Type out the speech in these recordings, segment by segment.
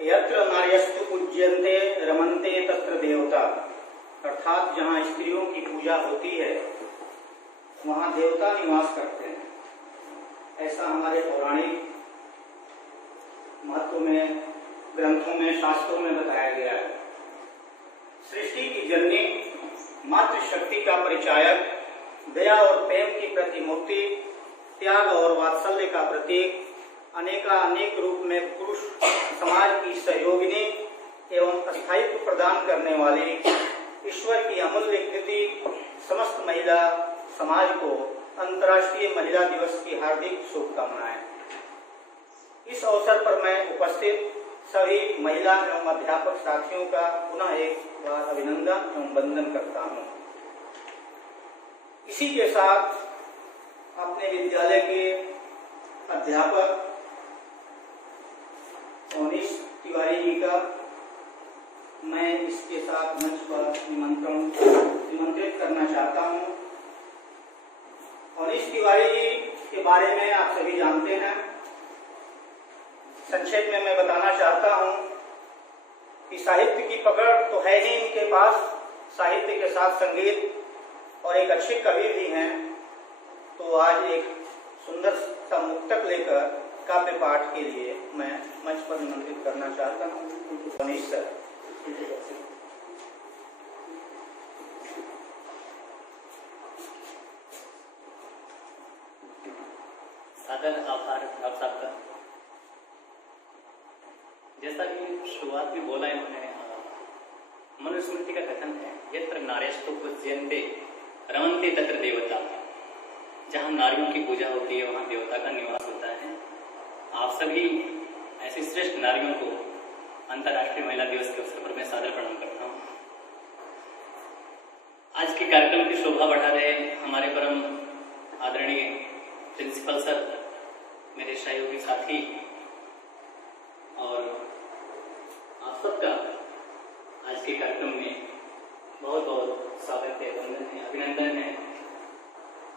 यत्र नार्यस्तु पूज्यन्ते रमन्ते तत्र देवता, अर्थात जहाँ स्त्रियों की पूजा होती है वहाँ देवता निवास करते हैं। ऐसा हमारे पौराणिक महत्व में, ग्रंथों में, शास्त्रों में बताया गया है। सृष्टि की जननी, मातृशक्ति का परिचायक, दया और प्रेम की प्रतिमूर्ति, त्याग और वात्सल्य का प्रतीक, अनेक रूप में पुरुष समाज की सहयोगिनी एवं स्थायित्व प्रदान करने वाली ईश्वर की अमूल्य कृति, समस्त महिला समाज को अंतर्राष्ट्रीय महिला दिवस की हार्दिक शुभकामनाएं। इस अवसर पर मैं उपस्थित सभी महिला एवं अध्यापक साथियों का पुनः एक बार अभिनंदन एवं वंदन करता हूं। इसी के साथ अपने विद्यालय के अध्यापक मनीष तिवारी जी का मैं इसके साथ मंच पर निमंत्रित करना चाहता हूं। मनीष तिवारी जी के बारे में आप सभी जानते हैं। संक्षेप में मैं बताना चाहता हूं कि साहित्य की पकड़ तो है ही इनके पास, साहित्य के साथ संगीत और एक अच्छे कवि भी हैं। तो आज एक सुंदर सा मुक्तक लेकर काव्य पाठ के लिए मैं मंच पर निमंत्रित करना चाहता हूँ। मनीष सर। सादर आभार आप सबका। जैसा कि शुरुआत में बोला इन्होंने, मनुस्मृति का कथन है, यत्र नार्यस्तु पूज्यन्ते रमन्ते तत्र देवता। जहाँ नारियों की पूजा होती है वहाँ देवता का निवास होता है। आप सभी ऐसी श्रेष्ठ नारियों को अंतर्राष्ट्रीय महिला दिवस के अवसर पर मैं सादर प्रणाम करता हूँ। आज के कार्यक्रम की शोभा बढ़ा रहे हमारे परम आदरणीय प्रिंसिपल सर, मेरे सहयोगी साथी, और आप सबका आज के कार्यक्रम में बहुत बहुत स्वागत है, वंदन है, अभिनंदन है।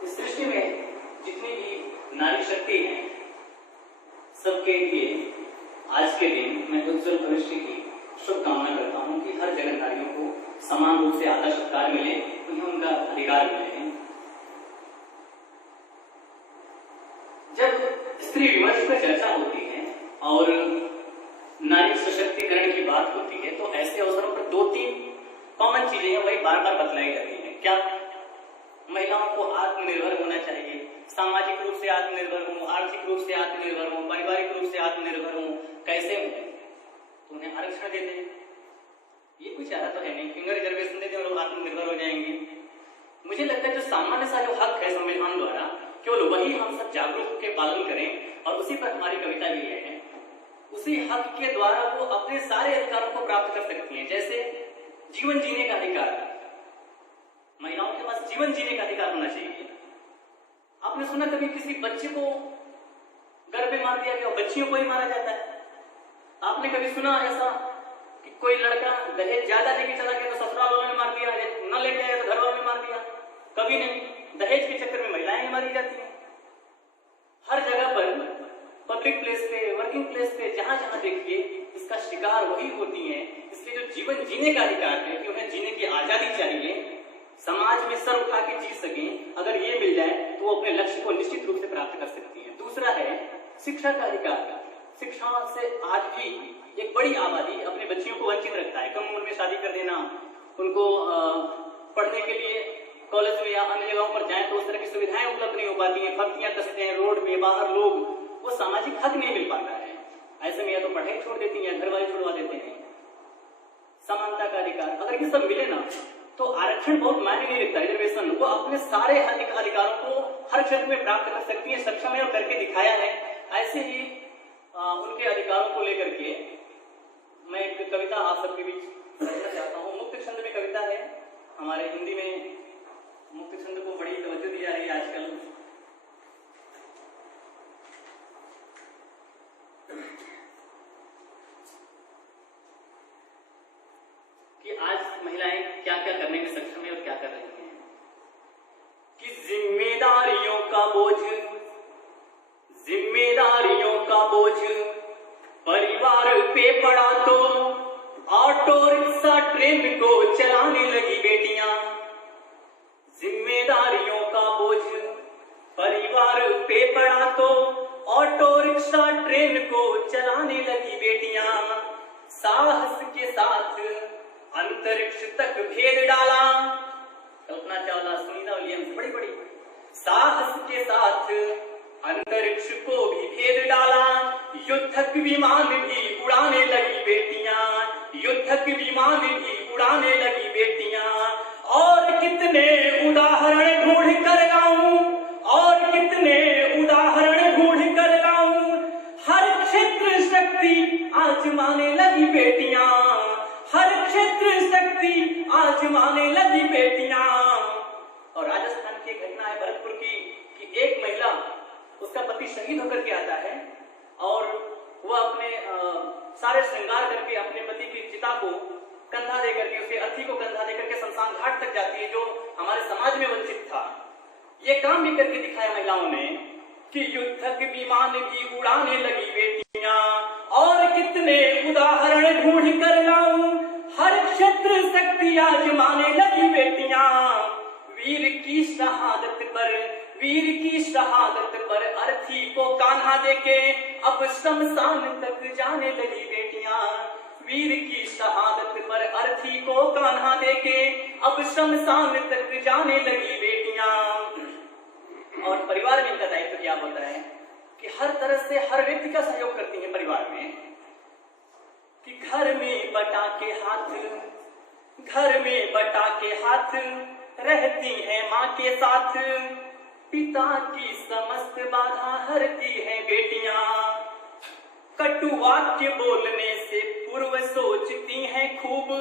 इस सृष्टि में जितनी भी नारी शक्ति है सबके लिए आज के दिन मैं उज्जवल भविष्य की शुभकामना करता हूं कि हर जगह नारियों को समान रूप से आदर सत्कार मिले, उन्हें उनका अधिकार मिले। जब स्त्री विमर्श पर चर्चा होती है और नारी सशक्तिकरण की बात होती है तो ऐसे अवसरों पर दो तीन कॉमन चीजें हैं, वही बार बार बतलाई जाती है। क्या? महिलाओं को आत्मनिर्भर होना चाहिए, सामाजिक रूप से आत्मनिर्भर हूँ, आर्थिक रूप से आत्मनिर्भर हूँ, पारिवारिक रूप से आत्मनिर्भर हूँ। कैसे हूँ? तो उन्हें आरक्षण दे दें, ये कोई चारा तो है नहीं। फिंगर रिजर्वेशन दे दें और लोग आत्मनिर्भर हो जाएंगे। मुझे लगता है जो सामान्य सा जो हक है संविधान द्वारा, केवल वही हम सब जागरूक होकर पालन करें और उसी पर हमारी कविता भी है। उसी हक के द्वारा वो अपने सारे अधिकारों को प्राप्त कर सकती है। जैसे जीवन जीने का अधिकार, महिलाओं के पास जीवन जीने का अधिकार होना चाहिए। आपने सुना कभी किसी बच्चे को घर पे मार दिया गया? बच्चियों को ही मारा जाता है। आपने कभी सुना ऐसा कि कोई लड़का दहेज ज्यादा लेके चला गया तो ससुराल वालों ने मार दिया, न लेके आया तो घर वालों ने मार दिया? कभी नहीं। दहेज के चक्कर में महिलाएं ही मारी जाती हैं। हर जगह पर, पब्लिक प्लेस पे, वर्किंग प्लेस पे, जहां जहां देखिए इसका शिकार वही होती है। इसलिए जो जीवन जीने का अधिकार है कि उन्हें जीने की आजादी चाहिए, समाज में सर उठा के जी सकें, अगर ये मिल जाए तो वो अपने लक्ष्य को निश्चित रूप से प्राप्त कर सकती है। दूसरा है शिक्षा का अधिकार। शिक्षा से आज भी एक बड़ी आबादी अपने बच्चियों को वंचित रखता है। कम उम्र में शादी कर देना, उनको पढ़ने के लिए कॉलेज में या अन्य जगहों पर जाएं तो उस तरह की सुविधाएं उपलब्ध नहीं हो पाती हैं। फर्तियां कसते हैं रोड पे, बाहर लोग, वो सामाजिक हक नहीं मिल पाता है। ऐसे में या तो पढ़ाई छोड़ देती है, घर वाले छुड़वा देते हैं। समानता का अधिकार, अगर ये सब मिले ना तो आरक्षण बहुत मायने नहीं रखता। रिजर्वेशन, वो अपने सारे अधिकारों को हर क्षेत्र में प्राप्त कर सकती है, सक्षम है और करके दिखाया है। ऐसे ही उनके अधिकारों को लेकर के मैं एक कविता आप सबके बीच रखना चाहता हूँ। मुक्त छंद में कविता है। हमारे हिंदी में मुक्त छंद को बड़ी बोझ, जिम्मेदारियों का बोझ परिवार पे पड़ा तो ऑटो रिक्शा ट्रेन को चलाने लगी बेटियां। जिम्मेदारियों का बोझ परिवार पे पड़ा तो ऑटो रिक्शा ट्रेन को चलाने लगी बेटियां। साहस के साथ अंतरिक्ष तक भेद डाला। कल्पना चावला, सुनीता विलियम्स, बड़ी बड़ी साहस के साथ अंतरिक्ष को भी भेद डाला। युद्धक विमान भी उड़ाने लगी बेटियां, युद्धक विमान भी उड़ाने लगी बेटियां। और कितने उदाहरण ढूंढ कर लाऊं, और कितने उदाहरण ढूंढ कर लाऊं। हर क्षेत्र शक्ति आजमाने लगी बेटियां, हर क्षेत्र शक्ति आजमाने लगी बेटियां। और राजस्थान की घटना है भरतपुर की कि एक महिला, उसका पति शहीद होकर के आता है और वह अपने सारे श्रृंगार करके अपने पति की चिता को कंधा दे करके, उसके अर्थी को कंधा दे करके शमशान घाट तक जाती है, जो हमारे समाज में वंचित था। ये काम भी करके दिखाया महिलाओं ने कि युद्धक विमान भी उड़ाने लगी बेटियां। और कितने उदाहरण ढूंढ कर लाऊं, हर क्षेत्र शक्ति आजमाने लगी बेटियां। वीर की शहादत पर, वीर की शहादत पर अर्थी को कान्हा देके अब शमशान तक जाने लगी बेटियां। वीर की शहादत पर अर्थी को कान्हा देके अब शमशान तक जाने लगी बेटियां। और परिवार में इनका दायित्व क्या होता है कि हर तरह से हर व्यक्ति का सहयोग करती है परिवार में, कि घर में बटा के हाथ, घर में बटा के हाथ रहती है माँ के साथ। पिता की समस्त बाधा हरती है बेटियां। कटु वाक्य बोलने से पूर्व सोचती हैं खूब,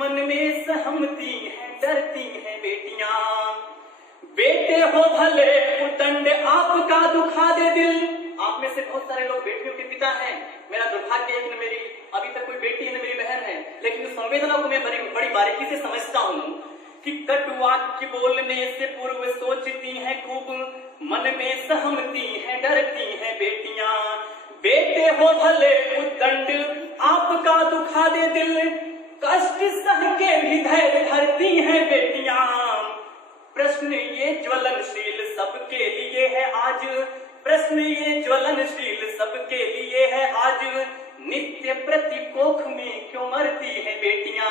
मन में सहमती हैं, डरती हैं बेटियां। बेटे हो भले उदंड आपका दुखा दे दिल। आप में से बहुत सारे लोग बेटियों के पिता हैं। मेरा दुर्भाग्य है कि मेरी अभी तक कोई बेटी है न मेरी बहन है, लेकिन उस संवेदना को मैं बड़ी बारीकी से समझता हूँ कि कटु वाक्य बोलने से पूर्व सोचती हैं खूब, मन में सहमती हैं, डरती हैं बेटियां। बेटे हो भले उदंड आपका दुखा दे दिल, कष्ट सह के भी धैर्य धरती हैं बेटियां। प्रश्न ये ज्वलनशील सबके लिए है आज, प्रश्न ये ज्वलनशील सबके लिए है आज। नित्य प्रतिकोख में क्यों मरती है बेटियां,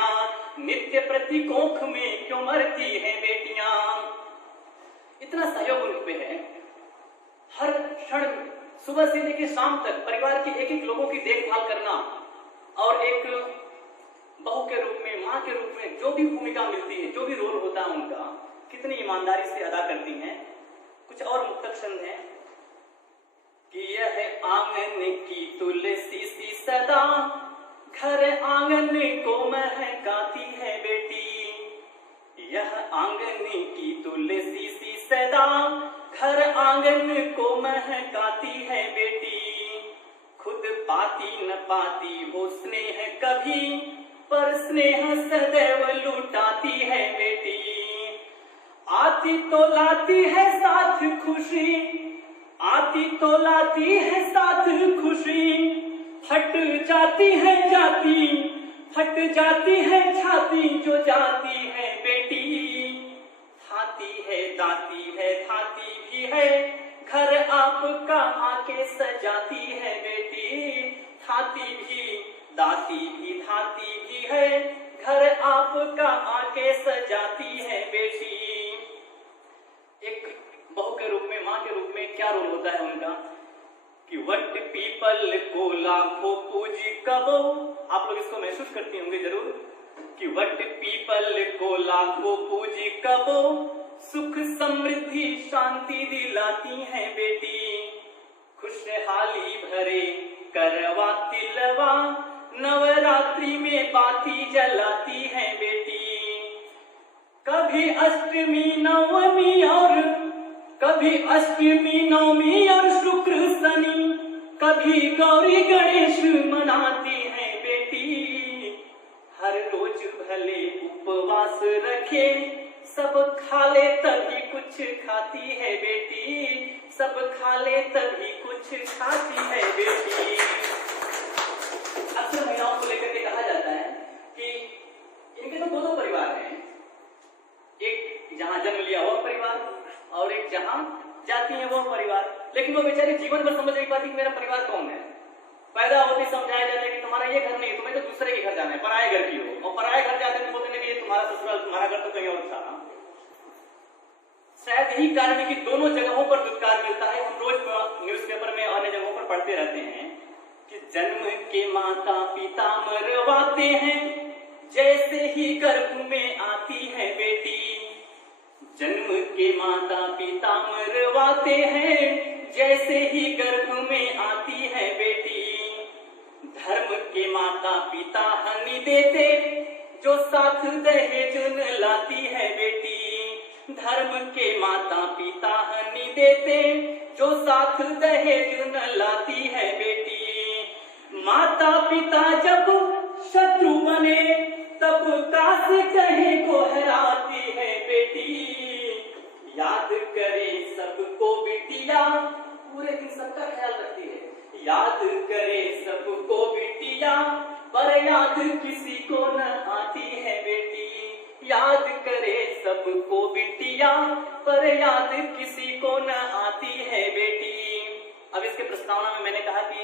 नित्य प्रतिकोख में क्यों मरती है बेटियां। इतना सहयोग उन पे है। हर क्षण सुबह से लेकर शाम तक परिवार के एक एक लोगों की देखभाल करना, और एक बहू के रूप में, माँ के रूप में जो भी भूमिका मिलती है, जो भी रोल होता है उनका, कितनी ईमानदारी से अदा करती हैं। कुछ और मुक्तक छंद है कि यह आंगन की तुलसी सी सदा, घर आंगन को महकाती है बेटी। यह आंगन की तुलसी सी सदा, घर आंगन को महकाती है बेटी। खुद पाती न पाती हो स्नेह कभी, पर स्नेह सदैव लुटाती है बेटी। आती तो लाती है साथ खुशी, आती तो लाती है साथ खुशी। हट जाती है जाती, हट जाती है छाती जो जाती है बेटी। थाती है दाती है धाती भी है, घर आपका आके सजाती है बेटी। थाती भी दाती भी धाती भी है, घर आपका आके सजाती है बेटी। एक बहू के रूप में, माँ के रूप में क्या रोल होता है उनका कि वट पीपल को लाखों पूजी कबो। आप लोग इसको महसूस करती होंगे जरूर कि वट पीपल को लाखों पूजी कबो, सुख समृद्धि शांति दिलाती है बेटी। खुशहाली भरे करवा तिलवा, नवरात्रि में बाती जलाती है बेटी। कभी अष्टमी नवमी और, कभी अष्टमी नवमी और शुक्र शनि, कभी गौरी गणेश मनाती है बेटी। हर रोज भले उपवास रखे, सब सब खा ले तभी कुछ खाती है बेटी, सब खा ले तभी कुछ खाती है बेटी। अक्सर महिलाओं को लेकर के कहा जाता है कि इनके तो दो परिवार हैं, एक जहां जन्म लिया वो परिवार और एक जहां जाती है वो परिवार, लेकिन वो बेचारी जीवन भर समझ नहीं पाती कि मेरा परिवार कौन है। पैदा होते समझाया जाता है कि तुम्हारा ये घर नहीं, तुम्हें तो दूसरे के घर जाना है, पराये घर की हो, और पराये घर जाते हैं तो बोलते हैं कि तुम्हारा ससुराल, तुम्हारा घर तो कहीं और था। शायद यही कारण है कि दोनों जगहों पर दुत्कार मिलता है। हम रोज न्यूज़पेपर में अन्य जगहों पर पढ़ते रहते हैं कि जन्म के माता पिता मरवाते हैं, जैसे ही गर्भ में आती है बेटी। जन्म के माता पिता मरवाते हैं, जैसे ही गर्भ में आती है बेटी। धर्म के माता पिता हनी देते, जो साथ दहेज न लाती है बेटी। धर्म के माता पिता हनी देते, जो साथ दहेज न लाती है बेटी। माता पिता जब शत्रु बने, तब काश कहे को हराती है बेटी। याद करे सबको बिटिया, पूरे दिन सबका ख्याल रखती है। याद करे सबको बिटिया, पर याद किसी को न आती है बेटी। याद करे सबको बिटिया, पर याद किसी को न आती है बेटी। अब इसके प्रस्तावना में मैंने कहा कि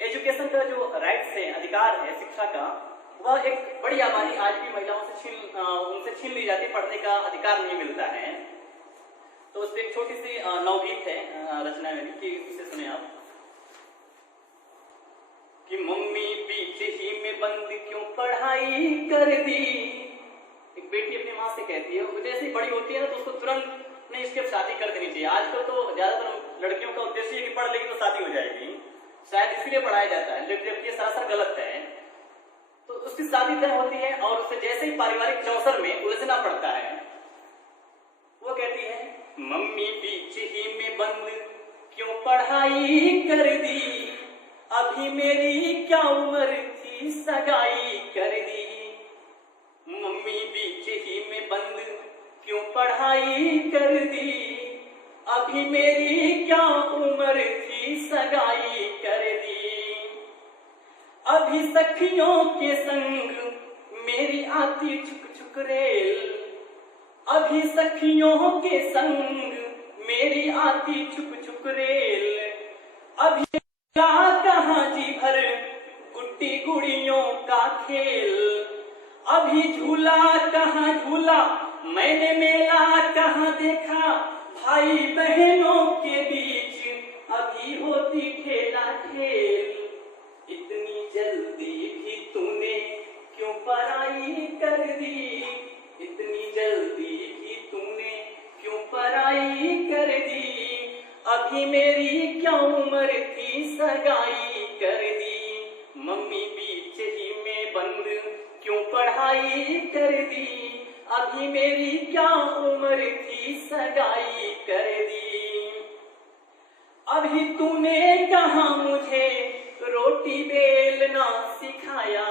एजुकेशन का जो राइट्स है, अधिकार है शिक्षा का, वह एक बड़ी आबादी आज भी महिलाओं से उनसे छीन ली जाती है, पढ़ने का अधिकार नहीं मिलता है। तो उस पर एक छोटी सी नवगीत है रचना में कि उसे सुने आप कि मम्मी बीच ही में बंद क्यों पढ़ाई कर दी। एक बेटी अपनी माँ से कहती है, वो जैसे ही बड़ी होती है ना तो उसको तुरंत नहीं इसके शादी कर देनी चाहिए। आजकल तो ज्यादातर लड़कियों का उद्देश्य है कि पढ़ लेगी तो शादी हो जाएगी, शायद इसलिए पढ़ाया जाता है, लेकिन ये सरासर गलत है। तो उसकी शादी तय होती है और उसे जैसे ही पारिवारिक चौसर में उलझना पड़ता है, वो कहती है मम्मी बीच ही में बंद क्यों पढ़ाई कर दी। अभी मेरी क्या उम्र थी सगाई कर दी। मम्मी बीच ही में बंद क्यों पढ़ाई कर दी। अभी मेरी क्या उम्र थी सगाई कर दी। अभी सखियों के संग मेरी आती छुक छुक रेल। अभी सखियों के संग मेरी आती छुक छुक रेल। अभी कहाँ जी भर गुड्डी गुड़ियों का खेल। अभी झूला कहाँ झूला मैंने मेला कहाँ देखा। भाई बहनों के बीच अभी होती ठेला ठेल। इतनी जल्दी भी तूने क्यों पराई कर दी। इतनी जल्दी भी तूने क्यों पराई कर दी। अभी मेरी क्या उम्र थी सगाई कर दी। मम्मी बीच ही में बंद क्यों पढ़ाई कर दी। अभी मेरी क्या उम्र थी सगाई कर दी। अभी तूने कहा मुझे रोटी बेलना सिखाया।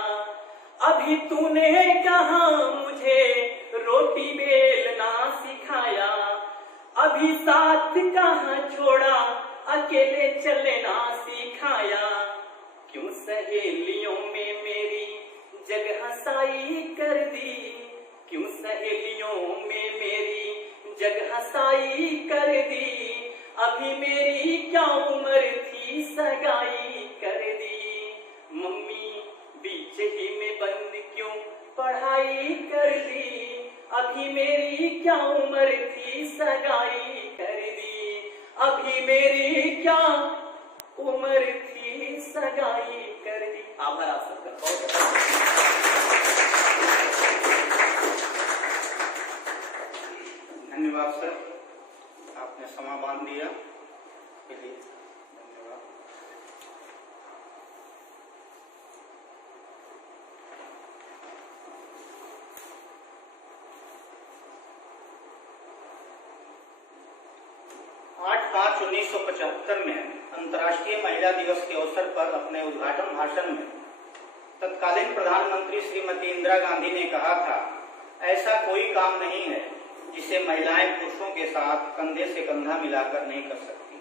अभी तूने कहा मुझे रोटी बेलना सिखाया। अभी साथ कहाँ छोड़ा अकेले चलना सिखाया। क्यों सहेलियों में मेरी जगह साई कर दी। क्यों सहेलियों में मेरी जगह साई कर दी। अभी मेरी क्या उम्र थी सगाई कर दी। मम्मी बीच ही में बंद क्यों पढ़ाई कर दी। अभी मेरी क्या उम्र थी सगाई कर दी। अभी मेरी क्या उम्र थी सगाई कर दी। आभार आप सबका बहुत। धन्यवाद सर, आपने समा बांध दिया के लिए धन्यवाद। आठ 5/1975 में अंतर्राष्ट्रीय महिला दिवस के अवसर पर अपने उद्घाटन भाषण में तत्कालीन प्रधानमंत्री श्रीमती इंदिरा गांधी ने कहा था, ऐसा कोई काम नहीं है जिसे महिलाएं पुरुषों के साथ कंधे से कंधा मिलाकर नहीं कर सकती।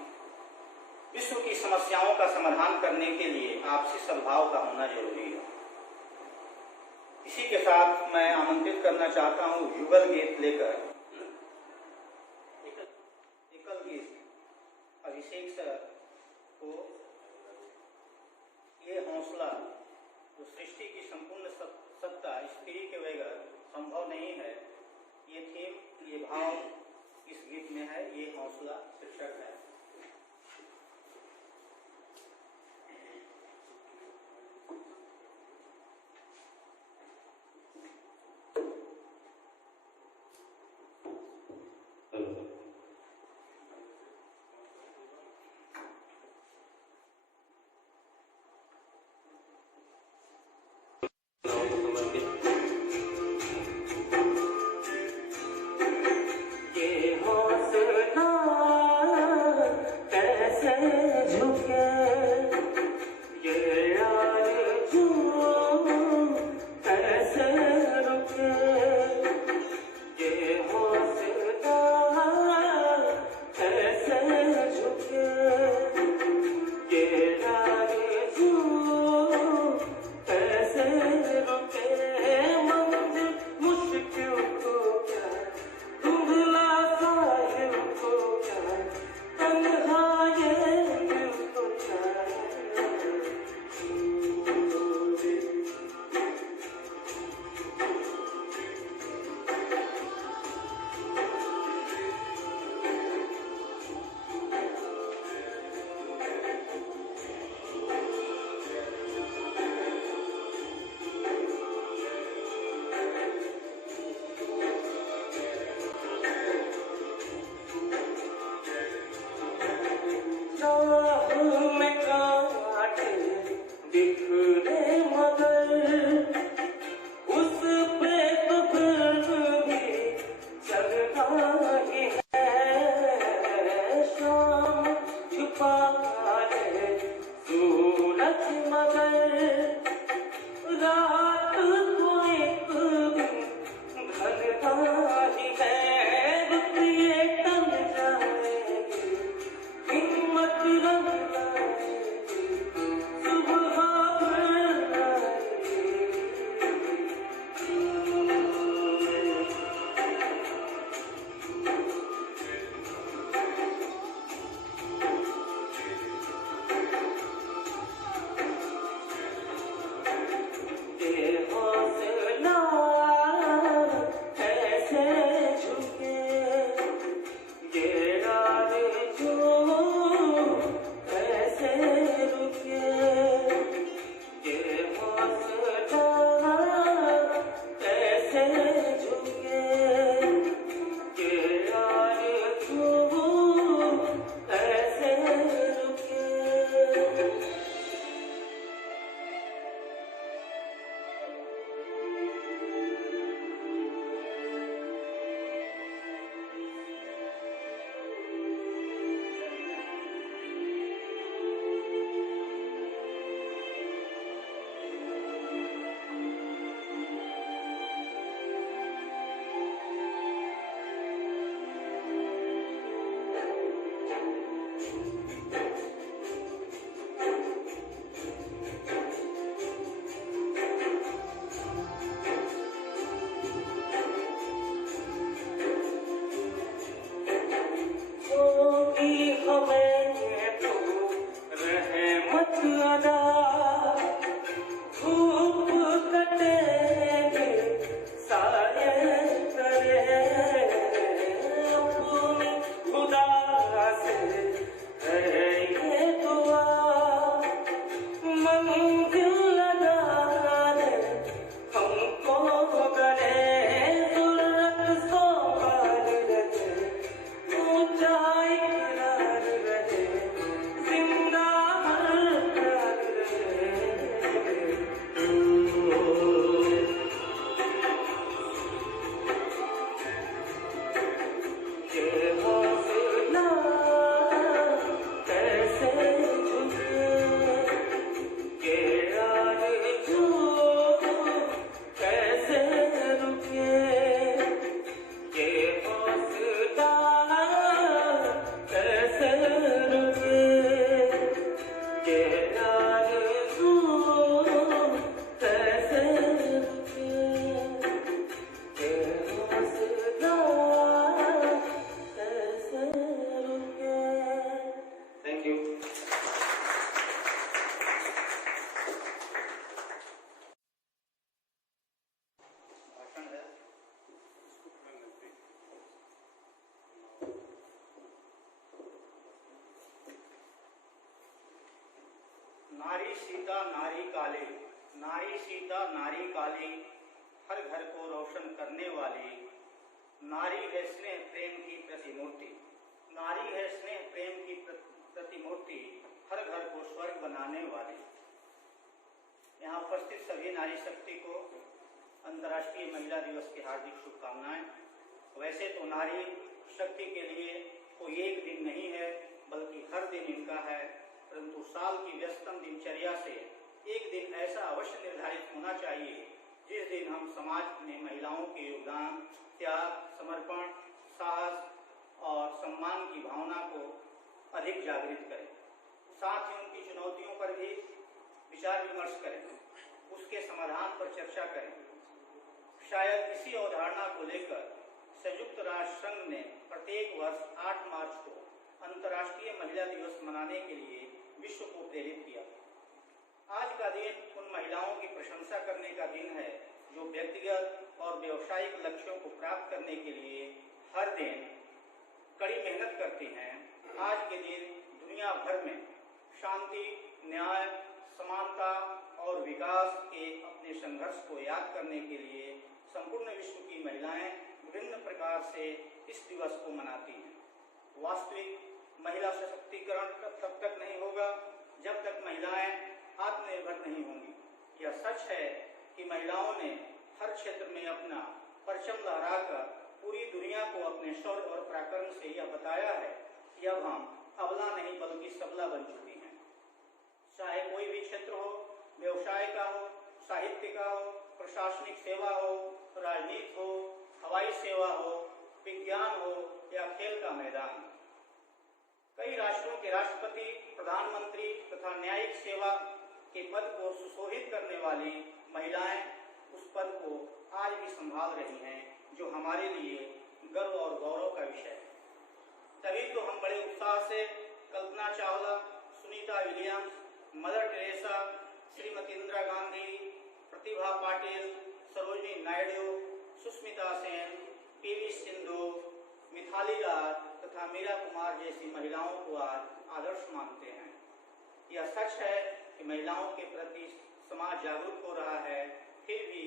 विश्व की समस्याओं का समाधान करने के लिए आपसी सद्भाव का होना जरूरी है। इसी के साथ मैं आमंत्रित करना चाहता हूँ युगल गीत लेकर एकल गीत अभिषेक सर को। ये हौसला जो सृष्टि की संपूर्ण सत्ता स्त्री के बगैर संभव नहीं है, ये थीम, ये भाव इस गीत में है। ये हौसला शीर्षक है। सीता नारी काली, हर घर को रोशन करने वाली, नारी है स्नेह प्रेम की प्रतिमूर्ति, नारी है स्नेह प्रेम की प्रतिमूर्ति, हर घर को स्वर्ग बनाने वाली। यहाँ उपस्थित सभी नारी शक्ति को अंतर्राष्ट्रीय महिला दिवस की हार्दिक शुभकामनाएं। वैसे तो नारी शक्ति के लिए कोई एक दिन नहीं है, बल्कि हर दिन इनका है, परंतु साल की व्यस्तम दिनचर्या से एक दिन ऐसा अवश्य निर्धारित होना चाहिए जिस दिन हम समाज में महिलाओं के योगदान, त्याग, समर्पण, साहस और सम्मान की भावना को अधिक जागृत करें। साथ ही उनकी चुनौतियों पर भी विचार विमर्श करें, उसके समाधान पर चर्चा करें। शायद इसी अवधारणा को लेकर संयुक्त राष्ट्र संघ ने प्रत्येक वर्ष 8 मार्च को अंतर्राष्ट्रीय महिला दिवस मनाने के लिए विश्व को प्रेरित किया। आज का दिन उन महिलाओं की प्रशंसा करने का दिन है जो व्यक्तिगत और व्यावसायिक लक्ष्यों को प्राप्त करने के लिए हर दिन कड़ी मेहनत करती हैं। आज के दिन दुनिया भर में शांति, न्याय, समानता और विकास के अपने संघर्ष को याद करने के लिए संपूर्ण विश्व की महिलाएं विभिन्न प्रकार से इस दिवस को मनाती हैं। वास्तविक महिला सशक्तिकरण तब तक नहीं होगा जब तक महिलाएं आत्मनिर्भर नहीं होंगी। यह सच है कि महिलाओं ने हर क्षेत्र में अपना परचम लहराकर पूरी दुनिया को अपने शौर्य और पराक्रम से यह बताया है कि अब हम अबला नहीं बल्कि सबला बन चुकी हैं। चाहे कोई भी क्षेत्र हो, व्यवसाय का हो, साहित्य का हो, प्रशासनिक सेवा हो, राजनीति हो, हवाई सेवा हो, विज्ञान हो या खेल का मैदान। कई राष्ट्रों के राष्ट्रपति, प्रधानमंत्री तथा न्यायिक सेवा के पद को सुशोभित करने वाली महिलाएं उस पद को आज भी संभाल रही हैं, जो हमारे लिए गर्व और गौरव का विषय है। तभी तो हम बड़े उत्साह से Kalpana Chawla, Sunita Williams, Mother Teresa, Shrimati Indira Gandhi, Pratibha Patil, Sarojini Naidu, Sushmita Sen, PV Sindhu, Mithali Raj तथा मीरा कुमार जैसी महिलाओं को आज आदर्श मानते हैं। यह सच है कि महिलाओं के प्रति समाज जागरूक हो रहा है, फिर भी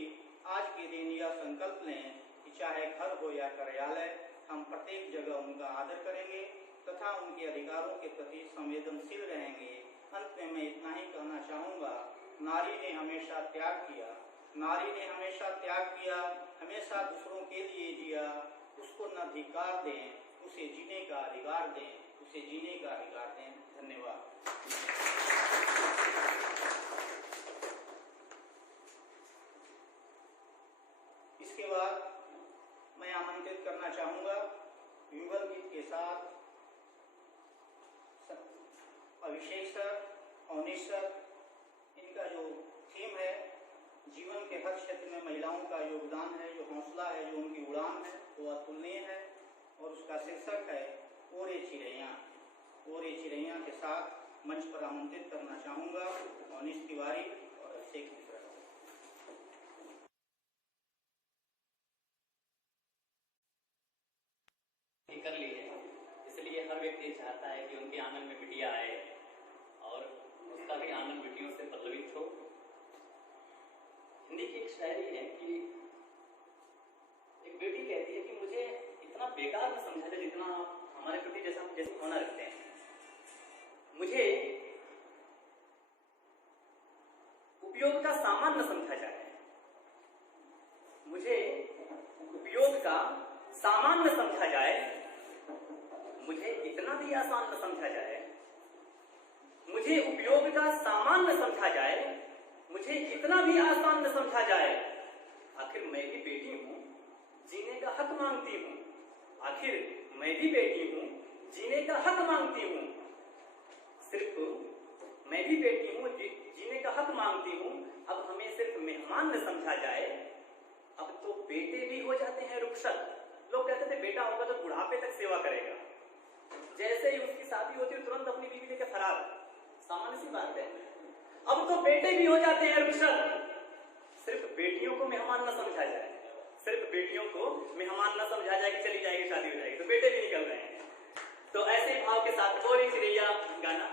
आज के दिन यह संकल्प लें कि चाहे घर हो या कार्यालय, हम प्रत्येक जगह उनका आदर करेंगे तथा उनके अधिकारों के प्रति संवेदनशील रहेंगे। अंत में मैं इतना ही कहना चाहूँगा, नारी ने हमेशा त्याग किया, नारी ने हमेशा त्याग किया, हमेशा दूसरों के लिए जिया। उसको न धिक्कार दें, उसे जीने का अधिकार दें, उसे जीने का अधिकार दें। धन्यवाद। इसके बाद मैं आमंत्रित करना चाहूँगा युगल गीत के साथ अभिषेक सर, अवनीश सर। इनका जो थीम है, जीवन के हर क्षेत्र में महिलाओं का योगदान है, जो हौसला है, जो उनकी उड़ान है, वो अतुलनीय है और उसका शीर्षक है ओरे चिड़ैया। ओरे चिड़ैया के साथ मंच पर आमंत्रित करना चाहूँगा अवनीश तिवारी और अभिषेक मिश्रा। कर ली है, इसलिए हर व्यक्ति चाहता है कि उनके आंगन में बिटिया आए और उसका भी आंगन बिटियों से पल्लवित हो। हिंदी की एक शायरी है कि एक बेटी कहती है कि मुझे इतना बेकार न समझा जाए जितना हमारे प्रति जैसे होना रखते हैं। मुझे उपयोग का सामान न समझा जाए, मुझे उपयोग का सामान न समझा जाए, मुझे इतना भी आसान न समझा जाए, मुझे उपयोग का सामान न समझा जाए, मुझे इतना भी आसान न समझा जाए। आखिर मैं भी बेटी हूँ, जीने का हक मांगती हूँ। आखिर मैं भी बेटी हूँ, जीने का हक मांगती हूँ। सिर्फ मैं भी बेटी हूँ, जीने का हक मांगती हूँ। अब हमें सिर्फ मेहमान न समझा जाए। अब तो बेटे भी हो जाते हैं रुखसत। लोग कहते थे बेटा होगा तो बुढ़ापे तक सेवा करेगा, जैसे ही उसकी शादी होती है तुरंत अपनी बीवी लेकर फरार। सामान्य सी बात है। अब तो बेटे भी हो जाते हैं रुखसत। सिर्फ बेटियों को मेहमान न समझा जाए, सिर्फ बेटियों को मेहमान न समझा जाए कि चली जाएगी, शादी हो जाएगी, तो बेटे भी निकल रहे हैं। तो ऐसे भाव के साथ ओरे चिड़ैया गाना।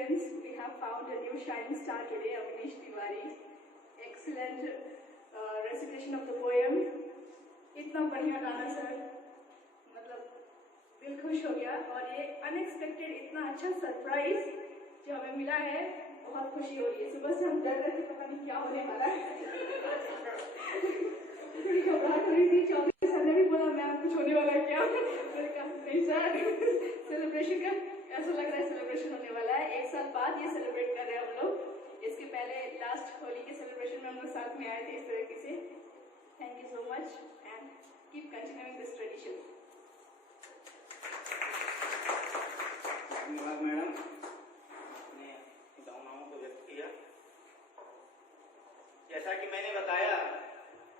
audience, we have found a new shining star today, Avnish Tiwari. Excellent recitation of the poem. इतना बढ़िया गाना सर, मतलब दिल खुश हो गया और ये अनएक्सपेक्टेड इतना अच्छा सरप्राइज जो हमें मिला है, बहुत खुशी हो रही है। सुबह से हम डर रहे थे पता नहीं क्या होने वाला है, थोड़ी घबराहट हो रही थी। चौधरी सर ने भी बोला मैम कुछ होने वाला है क्या, मैंने कहा नहीं सर, सेलिब्रेशन का ऐसा लग रहा है सेलिब्रेशन होने वाला है। 1 साल बाद ये सेलिब्रेट कर रहे हैं हम लोग। इसके पहले लास्ट होली के सेलिब्रेशन में हम लोग साथ में आए थे इस तरीके से। Thank you so much and keep continuing this tradition. धन्यवाद मैडम, ने भावनाओं को व्यक्त किया। जैसा कि मैंने बताया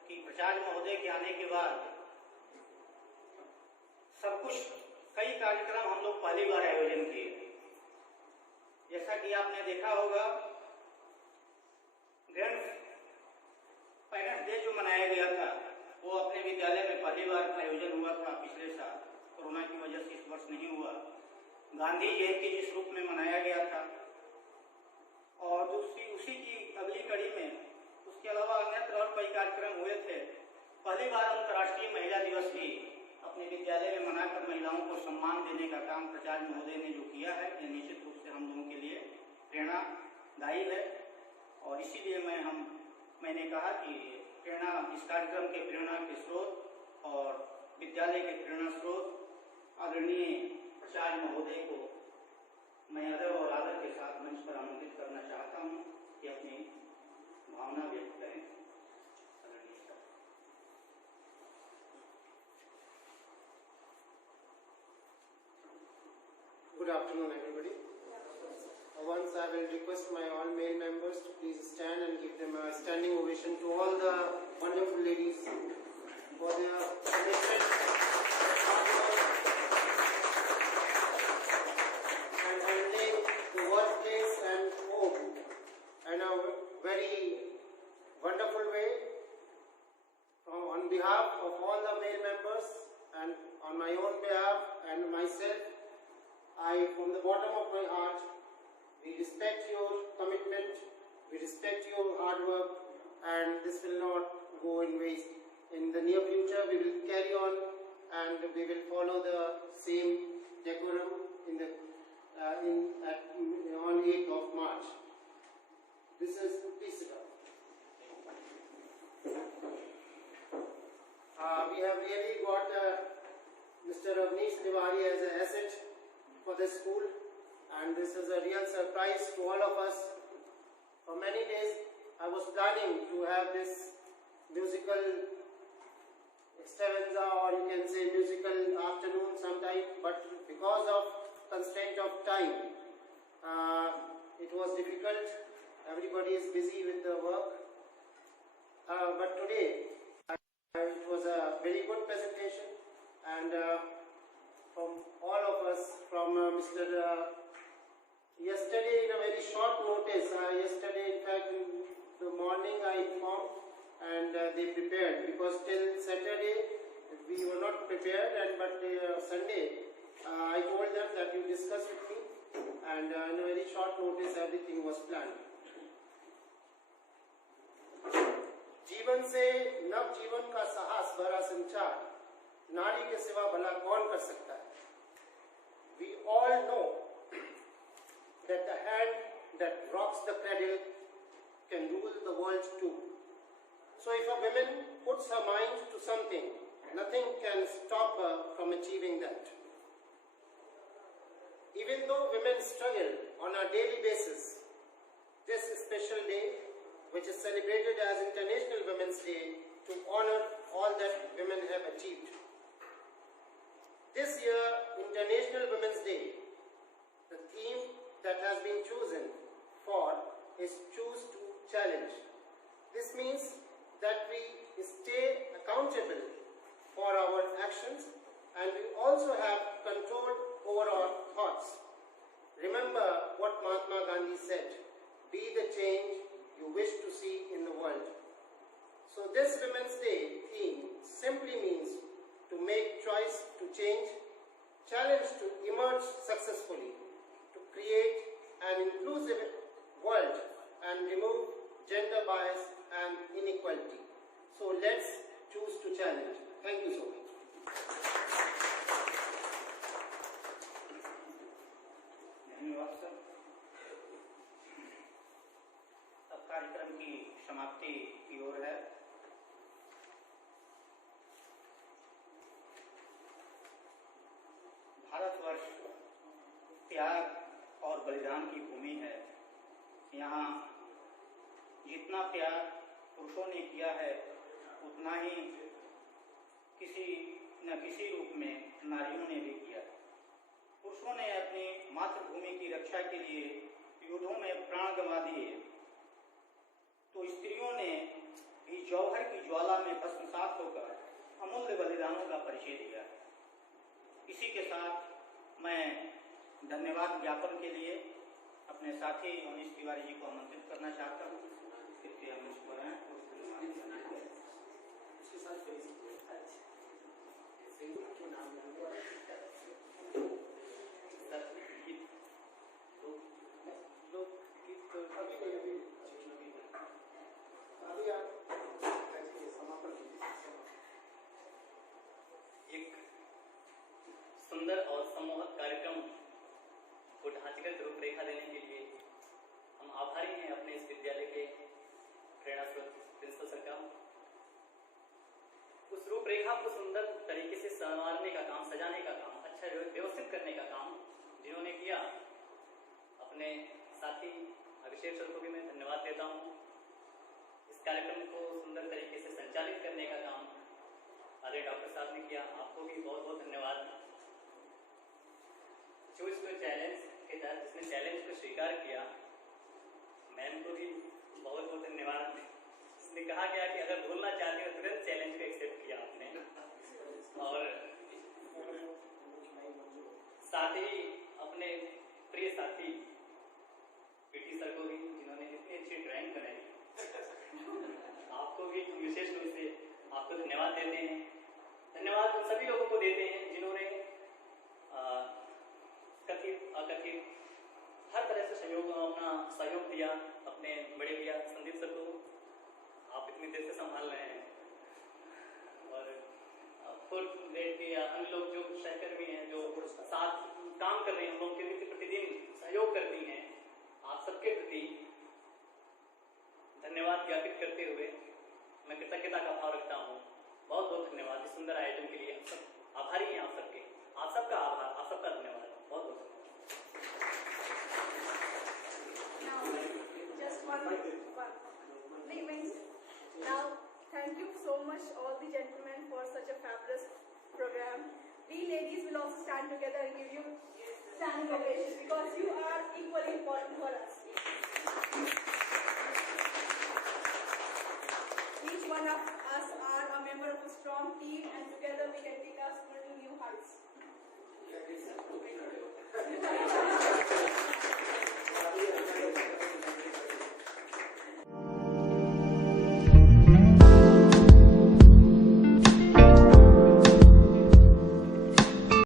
कि प्राचार्य महोदय के आने के बाद सब कुछ कई कार्यक्रम हम लोग पहली बार आयोजन किए। जैसा कि आपने देखा होगा ग्रैंड पेरेंट्स डे जो मनाया गया था वो अपने विद्यालय में पहली बार आयोजन हुआ था पिछले साल, कोरोना की वजह से इस वर्ष नहीं हुआ। गांधी जयंती जिस रूप में मनाया गया था और उसी की अगली कड़ी में उसके अलावा अन्यत्र और कई कार्यक्रम हुए थे। पहली बार अंतर्राष्ट्रीय महिला दिवस भी अपने विद्यालय में मनाकर महिलाओं को सम्मान देने का काम प्राचार्य महोदय ने जो किया है, यह निश्चित रूप से हम लोगों के लिए प्रेरणादायी है। और इसीलिए मैंने कहा कि प्रेरणा, इस कार्यक्रम के प्रेरणा के स्रोत और विद्यालय के प्रेरणा स्रोत आदरणीय प्राचार्य महोदय को मैं अदब और आदर के साथ मंच पर आमंत्रित करना चाहता हूँ कि अपनी भावना व्यक्त करें। आदरणीय sir. Good afternoon, everybody. Once I will request my all male members to please stand and give them a standing ovation to all the wonderful ladies for their commitment, hard work, and handling the workplace and home in a very wonderful way. On behalf of all the male members and on my own behalf and myself, from the bottom of my heart, we respect your commitment, we respect your hard work, and this will not go in waste. In the near future, we will carry on and we will follow the same decorum on 8th of March. This is, please sit down. We have really got Mr. Avnish Tiwari as an asset for the school, and this is a real surprise to all of us. For many days I was planning to have this musical extravaganza, or you can say musical afternoon sometime, but because of constraint of time it was difficult. Everybody is busy with the work, but today it was a very good presentation, and from all of us, from Mr. Yesterday in a very short notice, yesterday in fact in the morning I informed and they prepared, because till Saturday we were not prepared, but Sunday I told them that you discuss with me, and in a very short notice everything was planned. जीवन से नव जीवन का साहस भरा संचार नारी के सिवा भला कौन कर सकता है? We all know that the hand that rocks the cradle can rule the world too. So if a woman puts her mind to something, nothing can stop her from achieving that. Even though women struggle on a daily basis, this special day, which is celebrated as International Women's Day, to honor all that women have achieved. This year, International Women's Day, the theme that has been chosen for is Choose to Challenge. This means that we stay accountable for our actions, and we also have control over our thoughts. Remember what Mahatma Gandhi said, be the change you wish to see in the world. So this Women's Day theme simply means to make choice to change, challenge to emerge successfully, to create an inclusive world and remove gender bias and inequality. So let's choose to challenge. Thank you so much. धन्यवाद sir. अब कार्यक्रम की समाप्ति की ओर है। भारतवर्ष त्याग और बलिदान की भूमि है। यहाँ जितना त्याग पुरुषों ने किया है उतना ही किसी न किसी रूप में नारियों ने भी किया। पुरुषों ने अपनी मातृभूमि की रक्षा के लिए युद्धों में प्राण गंवा दिए, तो स्त्रियों ने भी जौहर की ज्वाला में भस्मसात होकर अमूल्य बलिदानों का परिचय दिया। इसी के साथ मैं धन्यवाद ज्ञापन के लिए अपने साथी मनीष तिवारी जी को आमंत्रित करना चाहता हूँ। कृपया मंच पर आएं और उसके साथ एक सुंदर और सम्मोहक कार्यक्रम को ढांचगत रूपरेखा देने के लिए हम आभारी हैं अपने इस विद्यालय के प्रेरणा स्रोत प्रिंसिपल सर का। उस रूपरेखा को सुंदर तरीके से संवारने का काम, सजाने का काम, अच्छा व्यवस्थित करने का काम जिन्होंने किया, अपने साथी अभिषेक सर को भी मैं धन्यवाद देता हूँ। इस कार्यक्रम को सुंदर तरीके से संचालित करने का काम आदरणीय डॉक्टर साहब ने किया, आपको भी बहुत बहुत धन्यवाद। चूज टू चैलेंज के तहत जिसने चैलेंज को स्वीकार किया, मैम को भी बहुत बहुत धन्यवाद। इसने कहा गया कि अगर बोलना चाहते हो तुरंत चैलेंज को एक्सेप्ट किया आपने। और साथ ही अपने प्रिय साथी पीटी सर को भी, जिन्होंने इतनी अच्छी ड्राइंग बनाई, आपको भी विशेष रूप से आपको धन्यवाद देते हैं। धन्यवाद उन सभी लोगों को देते हैं जिन्होंने कथित अकथित हर तरह से अपना सहयोग दिया। अपने बड़े भैया संदीप सर को आप इतनी देर से संभाल रहे हैं, और फुल रेट के अन्य लोग जो सहकर्मी हैं जो साथ काम कर रहे हैं, हम लोग के लिए प्रतिदिन सहयोग करती हैं, आप सबके प्रति धन्यवाद ज्ञापित करते हुए मैं कृतज्ञता का भाव रखता हूँ। बहुत बहुत धन्यवाद इस सुंदर आयोजन के लिए। हम सब आभारी हैं आप सबके, आप सबका आभार, आप सबका धन्यवाद, बहुत बहुत धन्यवाद। Now, thank you so much all the gentlemen for such a fabulous program. We ladies will also stand together and give you standing ovations because you are equally important for us. Each one of us are a member of a strong team, and together we can take our school to new heights.